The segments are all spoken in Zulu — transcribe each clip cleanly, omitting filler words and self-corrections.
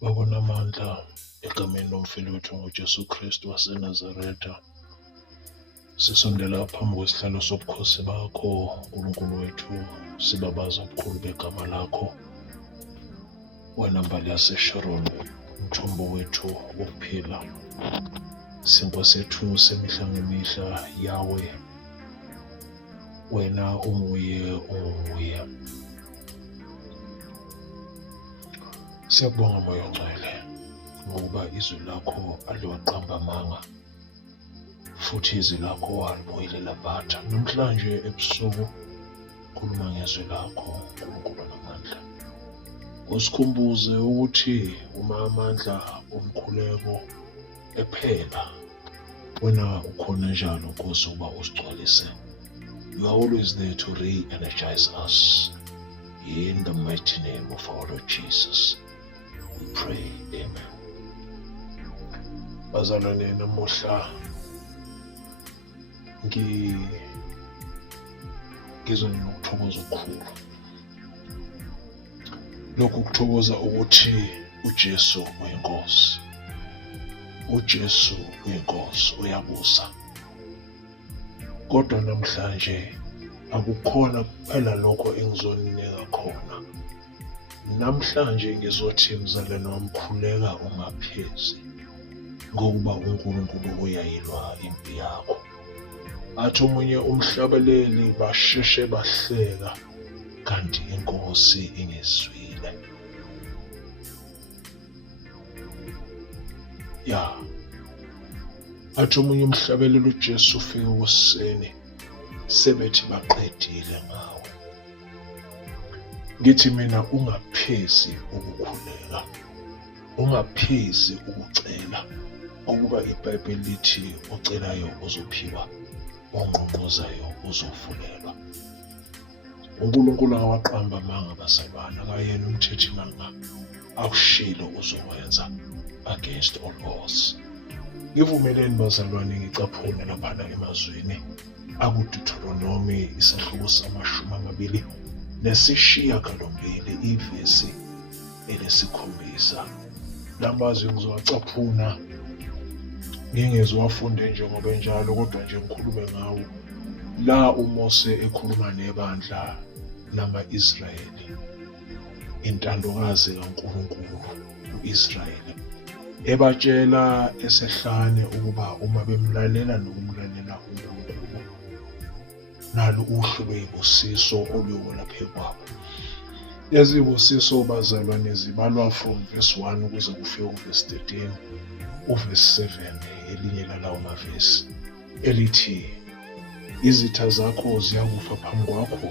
Babonamandla, egameni lomfeli wethu ngoJesu Kristu waseNazaretha, sisondela phambi kwesihlalo sobukhosi bakho, Nkulunkulu wethu, sibabaza ubukhulu begama lakho. Wena mbali yaseSharon, umthombo wethu wokuphila, sinkwa sethu semihla ngemihla, yawe, wena unguye. Siyakubonga Moya Ongcwele ngokuba izwi lakho aliwaqamba amanga, futhi izwi lakho alibuyile labatha. Namhlanje ebusuku khuluma ngezwi lakho, Nkulunkulu onamandla. Usikhumbuze ukuthi uma amandla omkhuleko ephela, wena ukhona njalo Nkosi ukuba usigcwalise. You are always there to re-energize us. In the mighty name of our Lord Jesus, we pray. Amen. Bazalwane, namuhla ngizwe nginokuthokoza okukhulu. Lokhu kuthokoza ukuthi uJesu uyinkosi. uJesu uyinkosi, uyabusa. Kodwa namhlanje akukhona kuphela lokho engizoninika khona. Namhlanje ngizothi mzalwane wami, khuleka ungaphezi, ngokuba uNkulunkulu uyayilwa impi yakho. Athi omunye umhlabeleli basheshe bahleka, kanti inkosi ingezwile. Athi omunye umhlabeleli uJesu ufike ekuseni, sebethi baqedile ngawe. Ngithi mina ungaphezi ukukhuleka, ungaphezi ukucela, ukuba iBhayibheli lithi ocelayo uzophiwa, ongqongqozayo uzovulelwa. uNkulunkulu awaqamba amanga bazalwane, akayena umthethi manga akushilo uzokwenza against all odds. Ngivumeleni bazalwane ngicaphune laphana emazwini akuDuteronomi isihloko sama-28 ivesi elesikhombisa. Lamazwi ngizowacaphuna ngingeziwafunde njengoba enjalo, kodwa nje ngikhulume ngawo. La uMose ekhuluma nebandla lama-Israyeli, intandokazi kaNkulunkulu u-Israyeli, ebatshela esehlane ukuba uma bemlalela nokumlalela uNkulunkulu, nalo uhlu lwezibusiso oluyowela phezu kwabo. Lezi zibusiso bazalwane zibalwa from verse 1 ukuze kufike uverse 13, uverse 7 elinye lalawo mavesi elithi, izitha zakho ziyakufa phambi kwakho,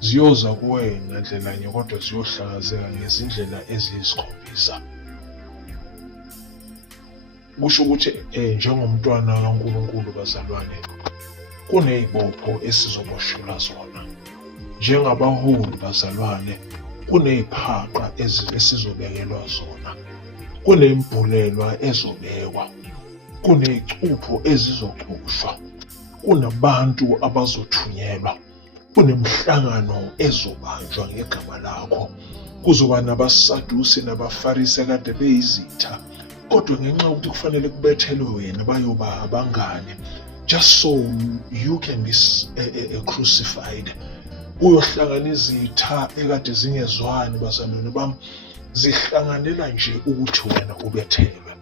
ziyoza kuwe ngandlelanye, kodwa ziyohlakazeka ngezindlela eziyisikhombisa. Kusho ukuthi njengomntwana kaNkulunkulu bazalwane, kunezibopho esizoboshelwa zona. Njengabaholi bazalwane, kuneziphaqa esizobekelwa zona, kunembulelwa ezobekwa, kunezicupho ezizoxushwa, kunabantu abazothunyelwa, kunemhlangano ezobanjwa ngegama lakho. Kuzoba nabaSadusi nabaFarisi akade beyizitha, kodwa ngenxa yokuthi kufanele kubethelwe wena bayoba abangane, just so you can be crucified. Kuyohlangana izitha ekade zingezwani bazalwane bami, zihlanganela nje ukuthi wena ubethelwe.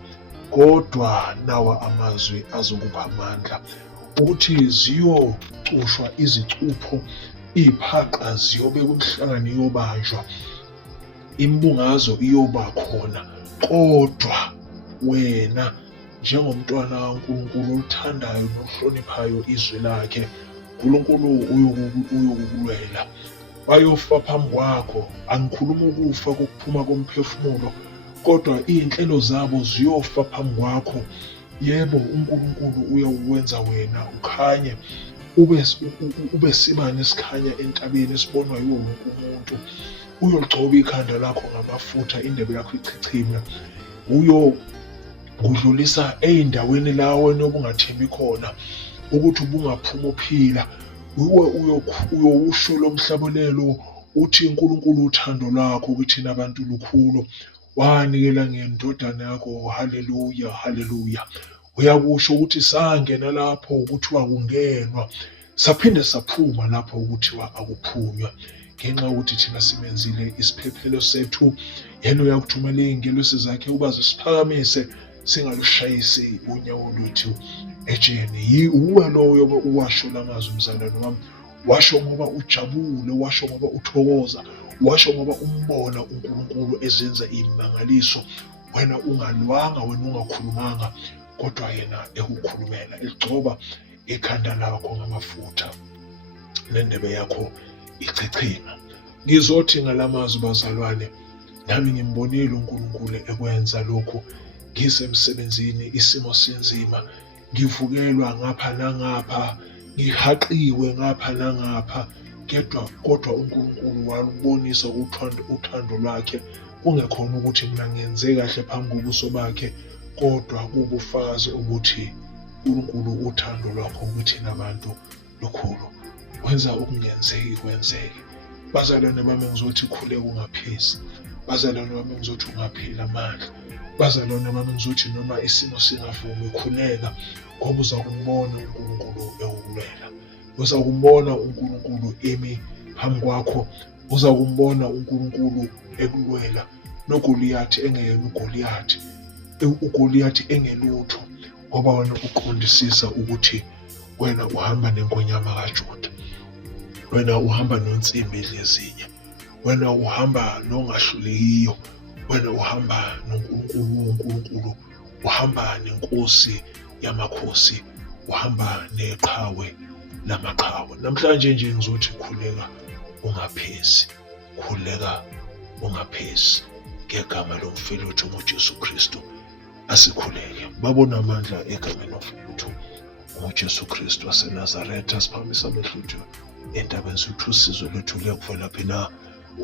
Kodwa nawa amazwi azokupha amandla ukuthi ziyocushwa izicupho, iziphaqa ziyobekwa, imihlangano iyobanjwa, imbungazo iyoba khona. Kodwa wena njengomntwana kaNkulunkulu olithandayo nohloniphayo izwi lakhe, uNkulunkulu uyokulwela. Bayofa phambi kwakho. Angikhuluma ukufa kokuphuma komphefumulo, kodwa iy'nhlelo zabo ziyofa phambi kwakho. Yebo, uNkulunkulu uyawuwenza wena ukhanye, ube sibani esikhanya entabeni esibonwa yiwo wonke umuntu. Uyoligcoba ikhanda lakho ngamafutha, indebe yakho ichichime. Uyokudlulisa ey'ndaweni la wena obungathembi khona ukuthi ubungaphuma uphila. Uyowushula umhlabelelo uthi uNkulunkulu uthando lwakho kithina abantu lukhulu, wanikela ngendodana yakho. Haleluya, haleluya. Uyakusho ukuthi sangena lapho kuthiwa kungenwa, saphinde saphuma lapho kuthiwa akuphunywa, ngenxa yokuthi thina simenzile isiphephelo sethu. Yena uyakuthumela iy'ngelosi zakhe ukuba zisiphakamise, singalushayisi unyawo lwethu etsheni. Uwe loyo uwasho la mazwi, mzalwane wami. Washo ngoba ujabule, washo ngoba uthokoza, washo ngoba umbona uNkulunkulu ezenza iy'mangaliso. Wena ungalwanga, wena ungakhulumanga, kodwa yena ekukhulumela, egcoba ikhanda lakho ngamafutha, nendebe yakho ichichima. Ngizothi ngalamazwi bazalwane, nami ngimbonile uNkulunkulu ekwenza lokhu. Ngisemsebenzini, isimo sinzima, ngivukelwa ngapha nangapha, ngihaqiwe ngapha nangapha, kodwa uNkulunkulu walubonisa uthando lwakhe. Kungekhona ukuthi mina ngenze kahle phambi kobuso bakhe, kodwa kubufakazi ukuthi uNkulunkulu uthando lwakho kithina abantu lukhulu. Wenza okungenzeki kwenzeke. Bazalwane bami, ngizothi khuleka ungaphezi. Bazalwane bami, ngizothi ungapheli amandla. Bazalwane bami, ngizothi noma isimo singavumi, khuleka, ngoba uza kumbona uNkulunkulu ewukulwela. Uza kumbona uNkulunkulu emi phambi kwakho. Uza kumbona uNkulunkulu ekulwela. NoGoliyathi engeyena uGoliyathi, uGoliyathi engelutho, ngoba wena uqondisisa ukuthi wena uhamba nenkonyama kaJuda, wena uhamba nonsimbi edlezinye, wena uhamba nongahlulekiyo, wena uhamba noNkulunkulu woNkulunkulu, uhamba nenkosi yamakhosi, uhamba neqhawe lamaqhawe. Namhlanje nje ngizothi khuleka ungaphezi, khuleka ungaphezi, ngegama lomfelo wethu ngoJesu Kristu. Asikhuleke. Babona amandla egameni lomfowethu ngoJesu Kristu waseNazaretha. Siphakamisa amehlo ethu endabeni zethu. Usizo lwethu luyakuvela phi na?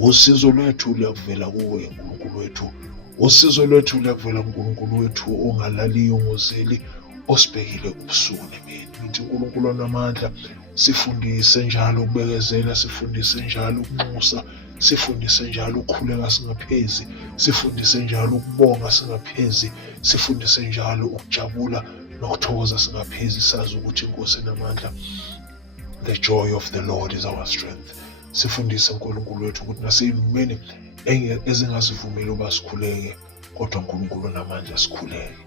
Usizo lwethu luyakuvela kuwe uNkulunkulu wethu. Usizo lwethu luyakuvela kuNkulunkulu wethu ongalaliyo, ongozeli, osibhekile ubusuku nemini. Ngithi uNkulunkulu onamandla, sifundise njalo ukubekezela, sifundise njalo ukunxusa, sifundise njalo ukukhuleka singaphezi, sifundise njalo ukubonga singaphezi, sifundise njalo ukujabula nokuthokoza singaphezi, sazi ukuthi inkosi enamandla, the joy of the Lord is our strength. Sifundise uNkulunkulu wethu ukuthi nasey'meni ezingasivumeli uba sikhuleke, kodwa uNkulunkulu onamandla sikhuleke.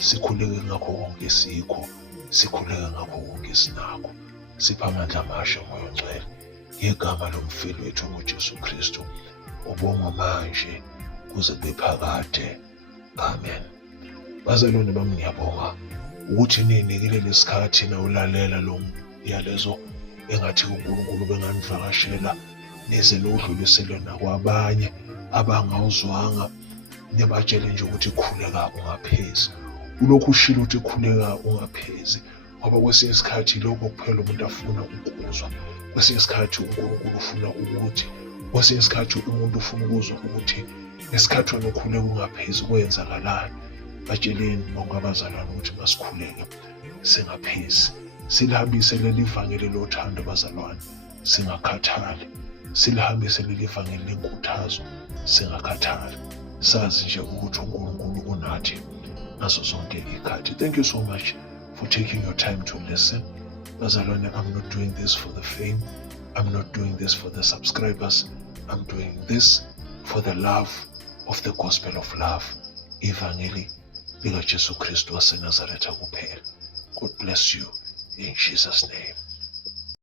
Sikhuleke ngakho konke esikho, sikhuleke ngakho konke esinakho. Sipha amandla amasha Moya Ongcwele, ngegama lomfeli wethu ngoJesu Kristu, ubongwa manje kuze kube phakade. Amen. Bazalwane bami, ngiyabonga ukuthi niyinikile lesikhathi nawulalela lo myalezo engathi uNkulunkulu benganivakashela, nize niwudlulisele nakwabanye abangawuzwanga, nibatshele nje ukuthi khuleka ungaphezi. Ulokhu ushilo ukuthi khuleka ungaphezi, ngoba kwesinye isikhathi lokho kuphela umuntu afuna ukuzwa. Kwesinye isikhathi uNkulunkulu ufuna ukuthi, kwesinye isikhathi umuntu ufuna ukuzwa ukuthi ngesikhathi wena ukhuleka ungaphezi kwenzakalani. Batsheleni bonke abazalwane ukuthi masikhuleke singaphezi, silihambise leli vangeli lothando bazalwane, singakhathali. Silihambise leli vangeli lenkuthazo, singakhathali. Sazi nje ukuthi uNkulunkulu unathi ngazo zonke ikhathi. Thank you so much for taking your time to listen. Bazalwane, I'm not doing this for the fame. I'm not doing this for the subscribers. I'm doing this for the love of the gospel of love. Ivangeli likaJesu Kristu waseNazaretha kuphela. God bless you in Jesus' name.